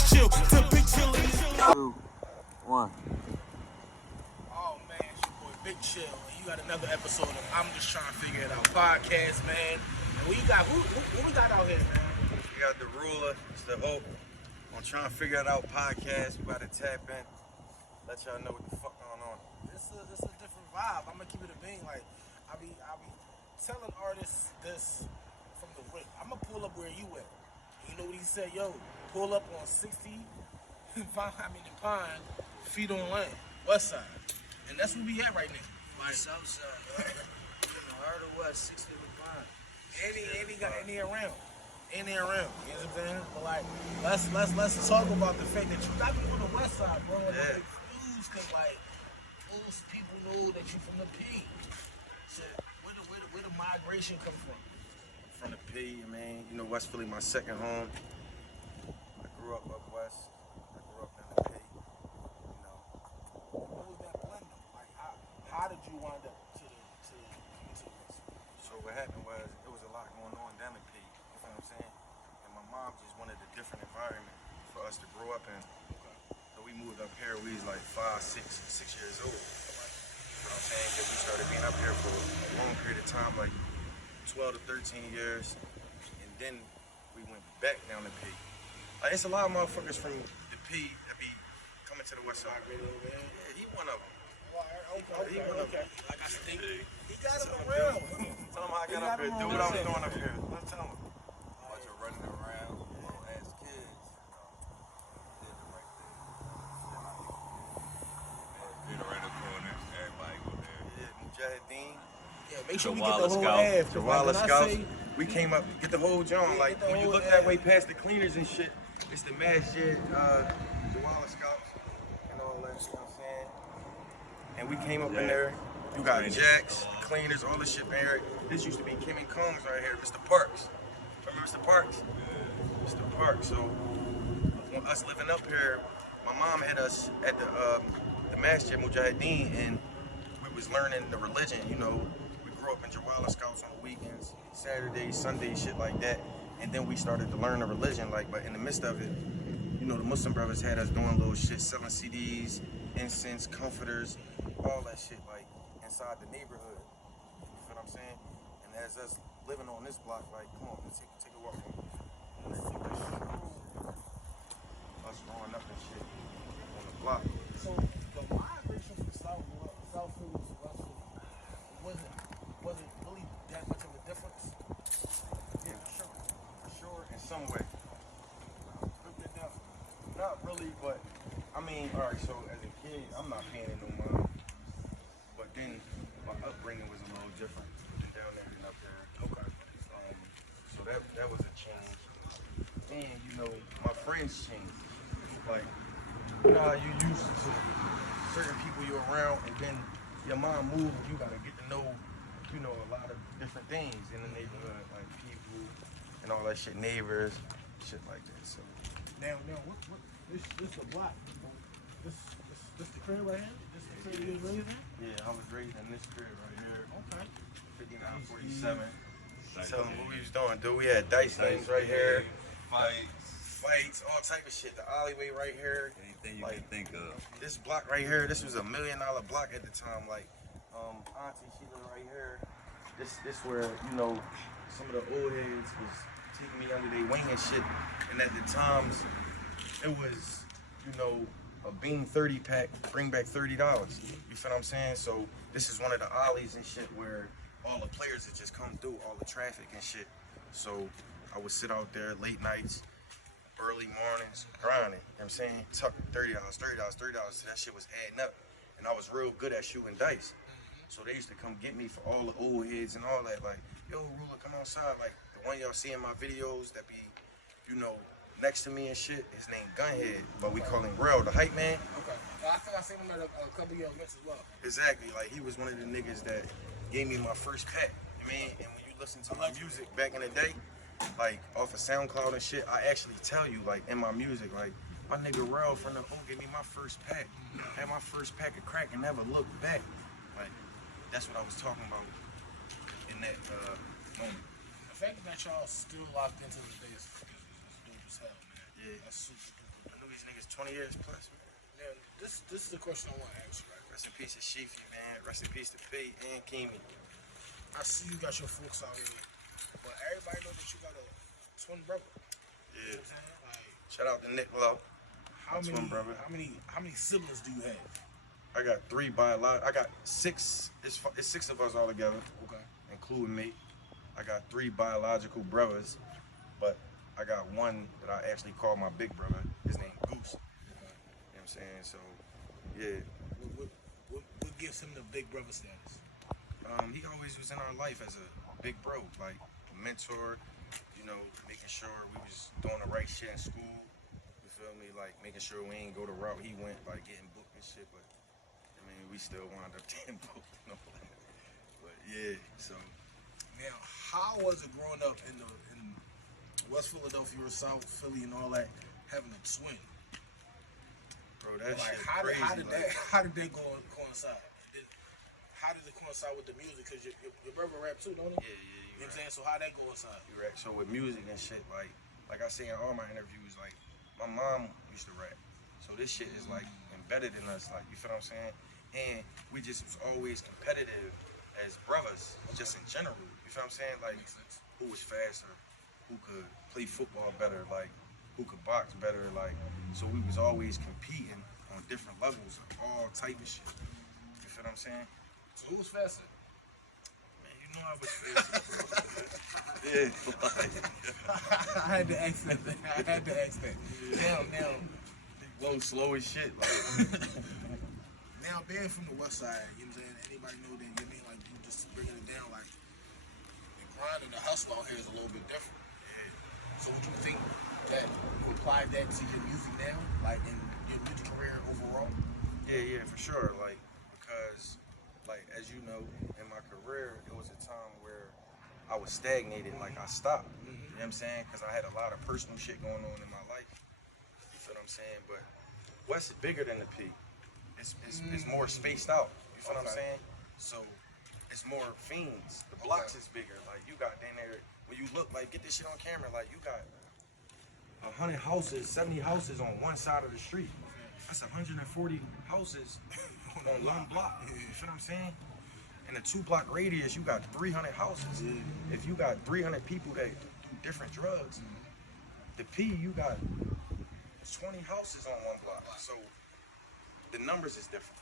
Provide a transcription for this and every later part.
niggas chill. To big chill. 2, 1. Oh man, it's your boy Big Chill, and you got another episode of I'm Just Trying to Figure It Out podcast, man. And we got who we got out here, man? We got the ruler, it's the hope. On Trying to Figure It Out podcast. We about to tap in, let y'all know what the fuck going on. It's a different vibe. I'm gonna keep it a being. Like I be telling artists this from the rip. I'm gonna pull up where you at. You know what he said? Yo, pull up on 60. In Pine, feet on land, west side, and that's where we at right now. Like south side, right? Heart of West, 60 Pine. Any around. You know what I'm saying? But like, let's talk about the fact that you got me on the west side, bro. And Yeah. I'm confused because like most people know that you from the P. So where the migration come from? From the P, man. You know, West Philly, my second home. I grew up west. I grew up in the P. You know. What was that blend though? Like how did you wind up to coming to the west? So what happened was, there was a lot going on down the P. You know what I'm saying? And my mom just wanted a different environment for us to grow up in. Okay. So we moved up here. We was like 5, 6 years old. You know what I'm saying? Because we started being up here for a long period of time, like 12 to 13 years. And then we went back down the P. Like, it's a lot of motherfuckers from the P that be coming to the west side. Yeah, he one of them. Okay. Like I think he got him around. Tell him how I got up here. Do what I was doing up here. Let's tell him. Bunch of running around, little ass kids. Did the right thing. Peter right in the corner. Everybody go there. Yeah, Mujahideen. Yeah, make sure we Jawala get the whole Scout. half. Jawala Scouts. We came up, get the whole John. Yeah, Like, get the when you whole look that way past the cleaners and shit, it's the Masjid, Jawala Scouts, and all that, you know what I'm saying? And we came up in there. You got Jacks, cleaners, all this shit in here. This used to be Kim and Combs right here, Mr. Parks. Remember Mr. Parks? Mr. Parks. So, when us living up here, my mom had us at the Masjid Mujahideen, and we was learning the religion, you know. We grew up in Jawala Scouts on the weekends, Saturdays, Sundays, shit like that. And then we started to learn the religion, like, but in the midst of it, you know, the Muslim brothers had us doing little shit, selling CDs, incense, comforters, all that shit, like, inside the neighborhood. You feel what I'm saying? And as us living on this block, like, come on, let's take a walk. Us growing up and shit on the block. So the migration from South Philly to West Philly was it really that much of a difference? Yeah, for sure, in some way. Not really, but I mean, all right. So as a kid, I'm not paying it no mind. But then my upbringing was a little different down there than up there. Okay. So that was a change. And you know, my friends changed. Like, you know how you used to certain people you're around, and then your mom moved, and you gotta get to know, you know, a lot of different things in the neighborhood, like people and all that shit, neighbors, shit like that. So. Now, what? This the block. This the crib right here. This the crib you was raised in. Yeah, I was raised in this crib right here. Okay. 5947. Tell them what we was doing, dude. We had dice games right here. Fights, all type of shit. The alleyway right here. Anything you can think of. This block right here, this was $1 million block at the time. Like, Auntie, she lived right here. This where, you know, some of the old heads was taking me under their wing and shit. And at the times, it was, you know, a Beam 30 pack, bring back $30. You feel what I'm saying? So this is one of the alleys and shit where all the players that just come through, all the traffic and shit. So I would sit out there late nights, early mornings, grinding. You know what I'm saying? Tucking $30. So that shit was adding up. And I was real good at shooting dice. So they used to come get me for all the old heads and all that. Like, yo, Ruler, come outside. Like, the one y'all see in my videos that be, you know, next to me and shit, his name Gunhead, but we call him Rel, the hype man. Okay. I think I seen him at a couple of your events as well. Exactly. Like, he was one of the niggas that gave me my first pack. I mean, and when you listen to my music back in the day, like, off of SoundCloud and shit, I actually tell you, like, in my music, like, my nigga Rel from the home gave me my first pack. Had my first pack of crack and never looked back. Like, that's what I was talking about in that moment. The fact that y'all still locked into this day is dope as hell, man. Yeah. That's super duper dope. niggas 20 years plus, man. Now, this is the question I want to ask you, right? Rest in peace to Sheefy, man. Rest in peace to P and Kimi. I see you got your folks out here, but everybody know that you got a twin brother. You know Yeah. what I'm saying? Like, Shout out to Nick Lowe. how My many, twin brother. how many siblings do you have? I got 3 biological. I got 6. It's 6 of us all together, Okay. including me. I got 3 biological brothers, but I got one that I actually call my big brother. His name Goose. You know what I'm saying? So, yeah. What gives him the big brother status? He always was in our life as a big bro, like a mentor, you know, making sure we was doing the right shit in school. You feel me? Like making sure we ain't go the route he went, like getting booked and shit. But I mean, we still wound up getting booked and all that. But yeah, so Now, how was it growing up in West Philadelphia or South Philly and all that, having a twin? bro, that Like, shit how crazy. how did that coincide? How did it coincide with the music? Because your brother rap too, don't he? Yeah, You know you what I'm right. saying? So how that coincide? You right. So with music and shit, like I say in all my interviews, like my mom used to rap. So this shit is like embedded in us, like you feel what I'm saying? And we just was always competitive as brothers, just in general. You feel what I'm saying? Like Makes sense. who was faster, who could play football better, like who could box better, like so we was always competing on different levels of all type of shit. You feel what I'm saying? So who was faster? Man, you know I was faster. Yeah, like I had to ask that. I had to ask that. Now, low, slow as shit. Like now being from the West Side, you know what I'm saying? Anybody know that? You mean like you just bringing it down? Like the grind and the hustle out here is a little bit different. So would you think that you apply that to your music now, like in your music career overall? yeah, for sure. Like because, like as you know, in my career, it was a time where I was stagnated. Like I stopped. You know what I'm saying? Because I had a lot of personal shit going on in my life. You feel what I'm saying? But West is bigger than the P. It's more spaced out. You feel what I'm Okay. saying? So it's more fiends. The blocks is bigger. Like you got down there when you look like get this shit on camera. Like you got 100 houses, 70 houses on one side of the street. That's 140 houses on one block. You feel what I'm saying? In a 2-block radius, you got 300 houses. If you got 300 people that do different drugs, the P you got 20 houses on one block. So the numbers is different.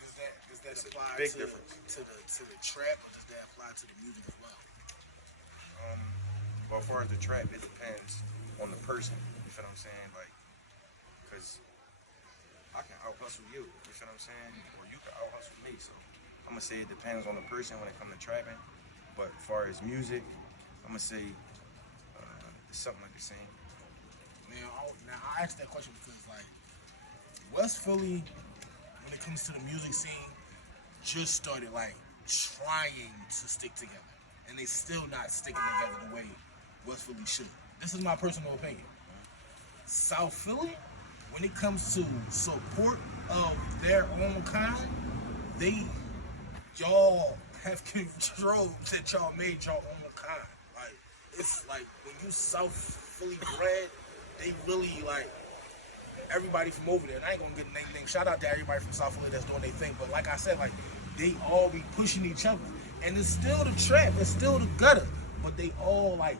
Does that It's a apply big to difference. to the trap, or does that apply to the music as well? But as far as the trap, it depends on the person. You feel what I'm saying? Like, cause I can out hustle you. You feel what I'm saying? Or you can out hustle me. So I'm gonna say it depends on the person when it comes to trapping. But as far as music, I'm gonna say it's something like the same. Now I asked that question because like West Philly, when it comes to the music scene, just started like trying to stick together, and they still not sticking together the way West Philly should. This is my personal opinion. South Philly, when it comes to support of their own kind, y'all have control that y'all made your own kind. Like it's like when you South Philly bred, they really like everybody from over there. And I ain't gonna get anything. Shout out to everybody from South Philly that's doing their thing. But like I said, like they all be pushing each other, and it's still the trap, it's still the gutter, but they all like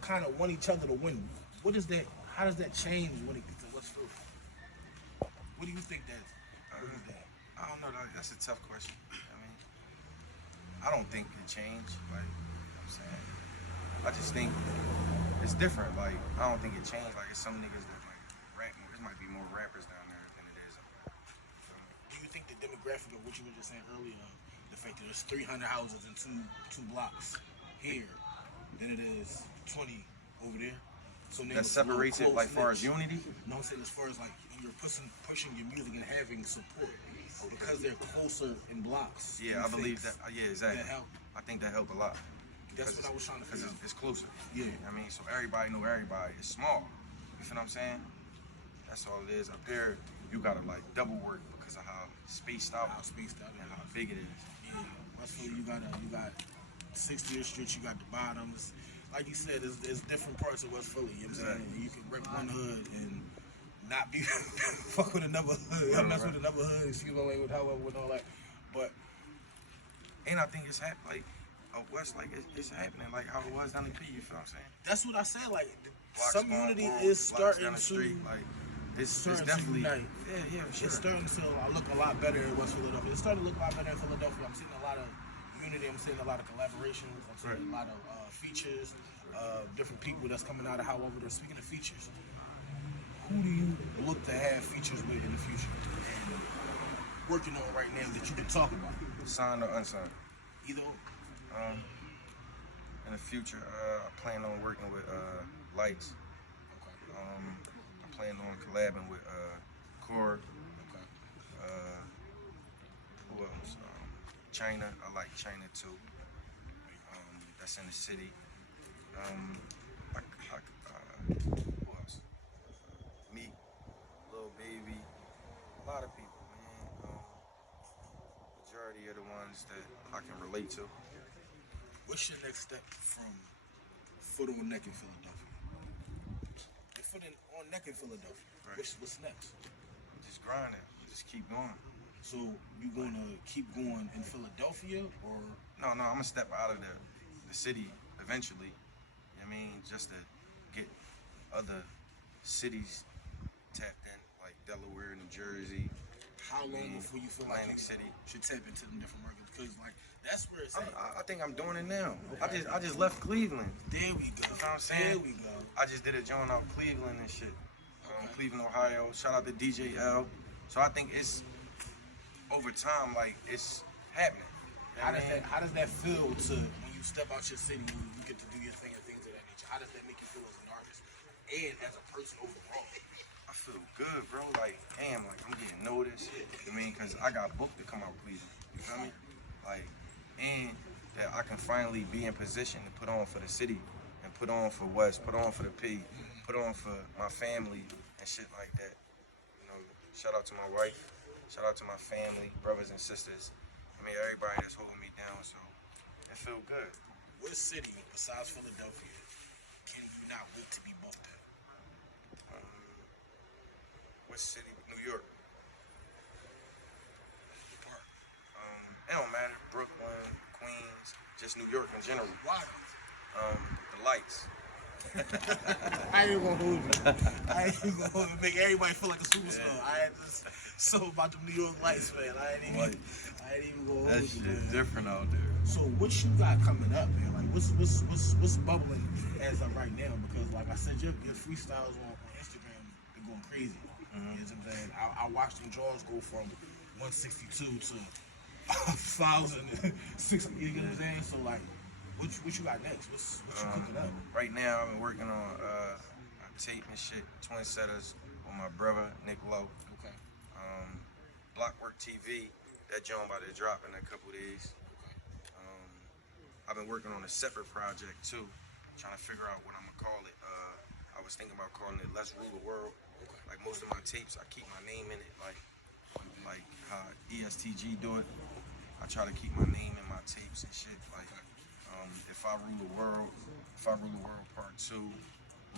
kind of want each other to win. What is that? How does that change when it gets to West Philly? What do you think that? I don't know. That's a tough question. I mean, I don't think it changed. Like I'm saying, I just think it's different. Like I don't think it changed. Like it's some niggas that like rap more. There might be more rappers down there than it is up there. Do you think the demographic of what you were just saying earlier, the fact that there's 300 houses in two blocks here, than it is 20 over there? So now That it's a little separates it, like far as close-knit. unity. No, I'm saying as far as like you're pushing your music and having support because they're closer in blocks. Yeah, I believe that. Yeah, exactly. That help. I think that helped a lot. That's what I was trying to Because figure out. it's closer. Yeah. I mean, so everybody know everybody. It's small. You feel what I'm saying? That's all it is. Up there, you gotta like double work because of how spaced out How spaced out it and how is. big it is. Yeah, West Philly, you got 60th Street, you got the bottoms, like you said, there's different parts of West Philly. You know what I'm saying? You can rep one hood and not be fuck with another hood. Mess with another hood. Excuse my language, however, with all that. But And I think it's like out west, like it's happening like how it was down the P. You feel what I'm saying? that's what I said. Like Blocks some going unity forward, is blocks starting down the to. street, like it's starting definitely to unite. yeah, sure. It's starting to look a lot better in West Philadelphia. It's starting to look a lot better in Philadelphia. I'm seeing a lot of unity. I'm seeing a lot of collaborations. I'm seeing a lot of features. Different people that's coming out of however they're speaking of features. Who do you look to have features with in the future? And working on right now that you can talk about? Signed or unsigned. Either or. In the future, I plan on working with Lights. Okay. I plan on collabing with Core. Okay. Who else? China. I like China too. That's in the city. Who else? Meek, Lil Baby, a lot of people, man. Majority of the ones that I can relate to. What's your next step from foot on neck in Philadelphia? Your foot on neck in Philadelphia. Right. What's next? Just grinding, just keep going. So you gonna keep going in Philadelphia or? No, I'm gonna step out of the city eventually. You know what I mean? Just to get other cities tapped in, like Delaware, New Jersey. How long before you feel Atlantic like you City should tap into the different markets? Because like that's where it's at. I think I'm doing it now. Okay. I just left Cleveland. There we go. You know what I'm saying? There we go. I just did a joint out Cleveland and shit. Okay. Cleveland, Ohio. Shout out to DJ L. So I think it's over time, like it's happening. You know what I mean? How does that feel to when you step out your city, when you get to do your thing and things of that nature? How does that make you feel as an artist and as a person overall? I feel good, bro. Like, damn, like I'm getting noticed. You know what I mean? Because I got booked to come out Cleveland. You feel me? Like, and that I can finally be in position to put on for the city and put on for West, put on for the P, put on for my family and shit like that. You know, shout out to my wife, shout out to my family, brothers and sisters. I mean, everybody that's holding me down, so it feel good. What city besides Philadelphia can you not wait to be booked in? What city? New York. It don't matter. Brooklyn, Queens, just New York in general. Why? The lights. I ain't gonna hold you. I ain't gonna hold you. Make everybody feel like a superstar. Yeah. I ain't just so about the New York lights, man. I ain't even gonna hold That you. shit Man. different out there. So what you got coming up, man? Like what's bubbling as of right now? Because like I said, your freestyles on Instagram they're going crazy. You know what I'm saying? I watched them draws go from 162 to 1,060. You know what I'm saying? So like, what you got next? What you cooking up? Right now, I've been working on tape and shit, twin setters with my brother Nick Lowe. Okay. Blockwork TV, that joint about to drop in a couple days. I've been working on a separate project too, trying to figure out what I'm gonna call it. I was thinking about calling it Let's Rule the World. Like most of my tapes, I keep my name in it, like how ESTG do it. I try to keep my name in my tapes and shit. Like, if I rule the world, Part 2,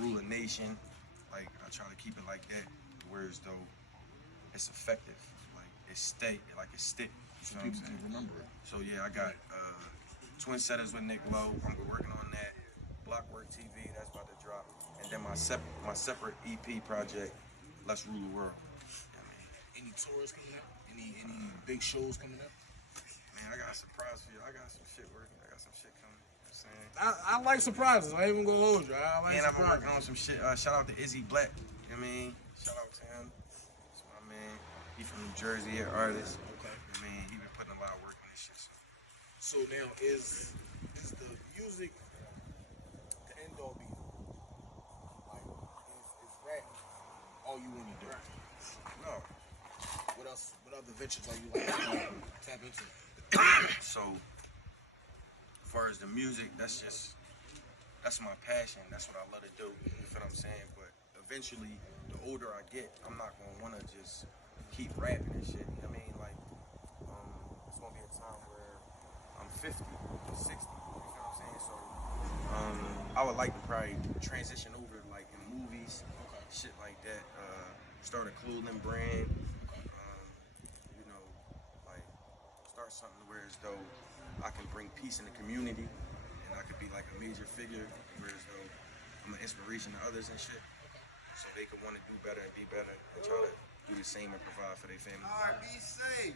rule a nation. Like I try to keep it like that, whereas though it's effective. Like it's stick. So people can remember it. So yeah, I got twin setters with Nick Lowe. I'm working on that. Blockwork TV, that's about to drop. And then my separate EP project, Let's Rule the World. Yeah, man. Any tours coming up? Any big shows coming up? Man, I got a surprise for you. I got some shit working. I got some shit coming. You know what I'm saying? I like surprises. I ain't even gonna hold you. I like And I've been surprises. working on some shit. Shout out to Izzy Black. You know what I mean? Shout out to him. That's my man. He from New Jersey, an artist. Okay. I mean, he been putting a lot of work in this shit. So now is the music the end all be all? Like is rap all you want to do? No. What else? What other ventures are you like to tap into? So, as far as the music, that's my passion. That's what I love to do. You feel what I'm saying? But eventually, the older I get, I'm not gonna want to just keep rapping and shit. You know what I mean? Like, it's gonna be a time where I'm 50, 60. You feel what I'm saying? So, I would like to probably transition over like in movies, shit like that. Start a clothing brand. You know, like start something where as though I can bring peace in the community, and I could be like a major figure, whereas though I'm an inspiration to others and shit, so they could want to do better and be better and try to do the same and provide for their family. All right, be safe.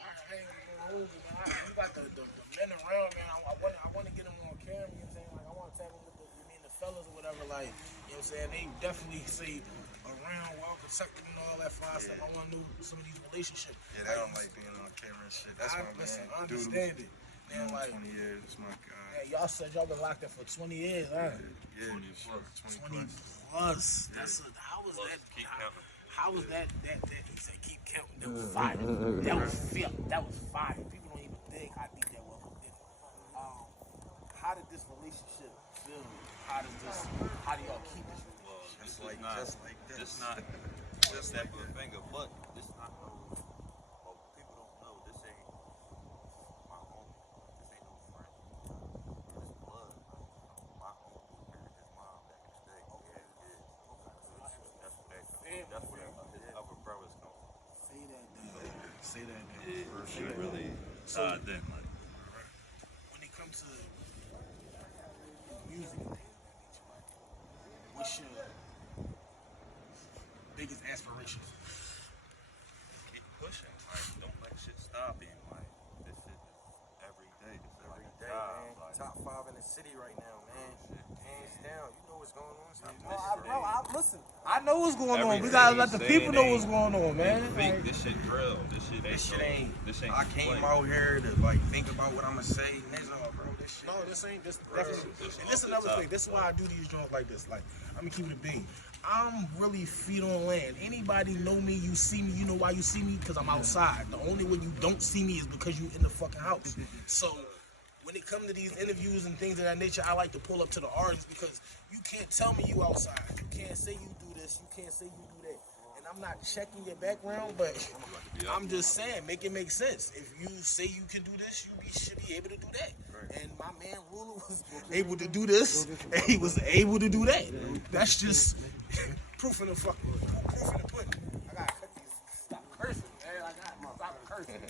I ain't gonna hold you, man. You got the men around, man. I want to get them on camera. You know what I'm saying? Like, I want to tag them with the fellas or whatever. Like, you know what I'm saying? They definitely say around, well protected and all that fine stuff. I want to know some of these relationships. Yeah, they don't like being on camera and shit. That's my listen, man. I understand it. Man, like 20 years, that's my God. Man, y'all said y'all been locked in for 20 years, huh? Yeah, 20 sure, 20 plus. That's how was that? Keep counting. How was that? He said keep counting. That was fire. That was filth. That was fire. People don't even think how deep that was. How did this relationship feel? How do y'all keep this relationship? Well, this Just is like, not, just like this. This not Just snap like of a that. finger, but this not no. Well, people don't know this ain't my homie. This ain't no friend. This blood. My uncle married his mom back in the day. Okay. Yeah. That's what that comes. That's where his other brothers come from. Say that, dude. Say that, dude. Yeah, Say that. really So- tied in like. When it comes to music and things of that nature, like, what's your biggest aspirations? Keep pushing. Like, don't let shit stop you. Like, this shit is every day. It's Every like a day, job. man. Like, Top 5 in the city right now, man. Hands down. You know what's going on. Stop This playing. Listen, I know what's going on. We Everything gotta you let the say people know ain't- what's going on, man. ain't fake. Like, This shit drill. This shit ain't. This shit ain't. This ain't. I came play. out here to like think about what I'ma say. Nigga, bro, this shit. no, this ain't. This definitely. This And this is off the another top. thing. This is why I do these joints like this. Like, I'm gonna keep it a bean. I'm really feet on land. Anybody know me, you see me, you know why you see me? Because I'm outside. The only way you don't see me is because you in the fucking house. So when it comes to these interviews and things of that nature, I like to pull up to the artists because you can't tell me you outside. You can't say you do this. You can't say you do that. And I'm not checking your background, but I'm just saying, make it make sense. If you say you can do this, should be able to do that. And my man Ruler was able to do this, and he was able to do that. That's just proof in the pudding. I gotta cut these. Stop cursing, man. I gotta stop cursing.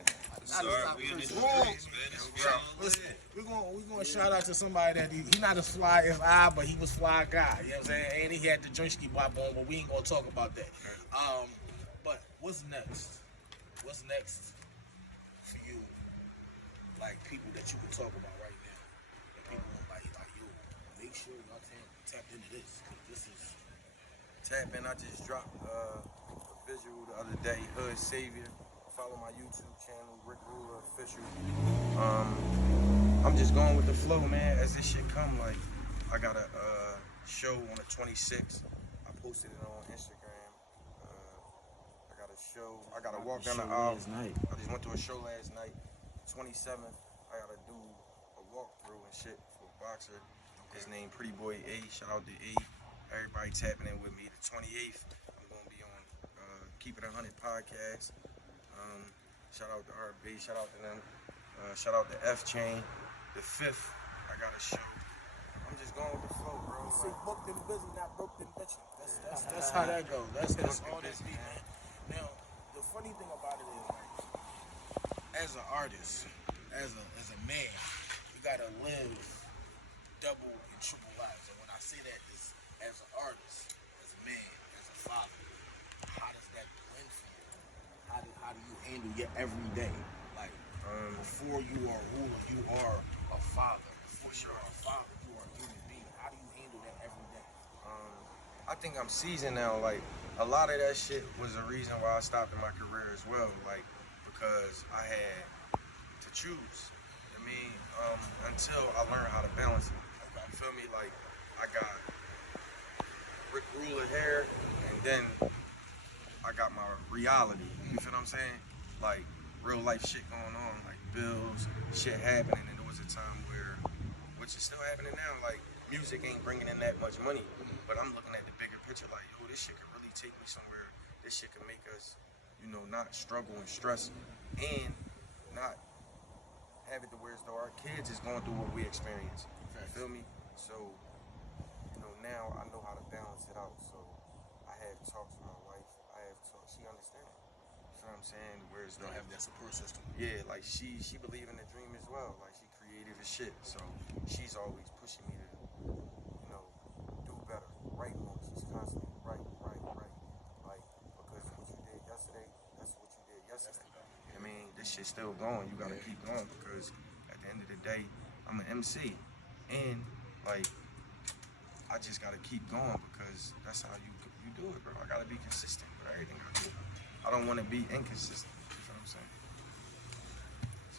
Sorry, we in the streets, man. It's real. Listen, we're gonna shout out to somebody that he not as fly as I, but he was fly guy. You know what I'm saying? And he had the Drinsky bop on, but we ain't gonna talk about that. But what's next? What's next for you? Like people that you can talk about right now. That people like yo, make sure y'all tap into this. 'Cause this is Tap in. I just dropped a visual the other day. Hood Savior. Follow my YouTube channel, Rick Ruler Official. I'm just going with the flow, man. As this shit come, like I got a show on the 26th. I posted it on Instagram. I got a show. I got to walk down the aisle. I just went to a show last night. 27th. I gotta do a walkthrough and shit for a boxer. His name Pretty Boy A. Shout out to A. Everybody tapping in with me. The 28th, I'm gonna be on Keep It 100 podcast. Shout out to RB. Shout out to them. Shout out to F Chain. The 5th, I got a show. I'm just going with the flow, bro. say Like, booked and busy, not broke and bitching. That's how that goes. That's all that be, man. Now, the funny thing about it is, like, as an artist, as a man, you gotta live double and triple lives. And when I say that is as an artist, as a man, as a father, how does that blend for you? How do you handle your everyday? Like, before you are a ruler, you are a father. Before you are a father, you are a human being. How do you handle that every day? I think I'm seasoned now. Like, a lot of that shit was the reason why I stopped in my career as well. Like, because I had to choose. I mean, until I learned how to balance it. You feel me? Like, I got Rick Ruler here, and then I got my reality. You feel what I'm saying? Like, real life shit going on, like bills, shit happening, and there was a time where, which is still happening now, like, music ain't bringing in that much money, but I'm looking at the bigger picture, like, yo, this shit could really take me somewhere. This shit could make us, you know, not struggle and stress, and not have it to where as though our kids is going through what we experience. You feel me? So, you know, now I know how to balance it out. So I have talks with my wife. She understands. You know what I'm saying? Whereas Don't have that support system. yeah, like she believe in the dream as well. Like she creative as shit. So she's always pushing me to, you know, do better. Write more. She's constantly write. Like, because what you did yesterday, that's what you did yesterday. I mean, this shit's still going. You gotta keep going because at the end of the day, I'm an MC. And like I just gotta keep going because that's how you do it, bro. I gotta be consistent with everything I do. I don't wanna be inconsistent. You know what I'm saying?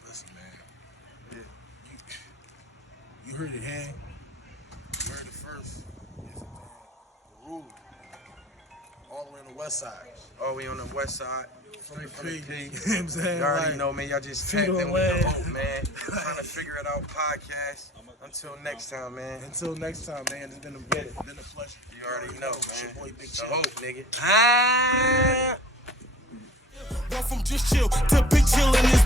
Listen, man. Yeah. You heard it here. You heard it first. Yes, man. The Ruga. All the way on the west side. Oh, we on the west side. From the P. P. You know what I'm saying? You already Like, know, man. Y'all just feet tapped in on with the land. hope, man. Trying to figure it out podcast. Until next time, man. Until next time, man. It's been a pleasure. You already know, It's your man. boy, Big The Chill. hope, nigga. Ah! Went from just chill to big chill in this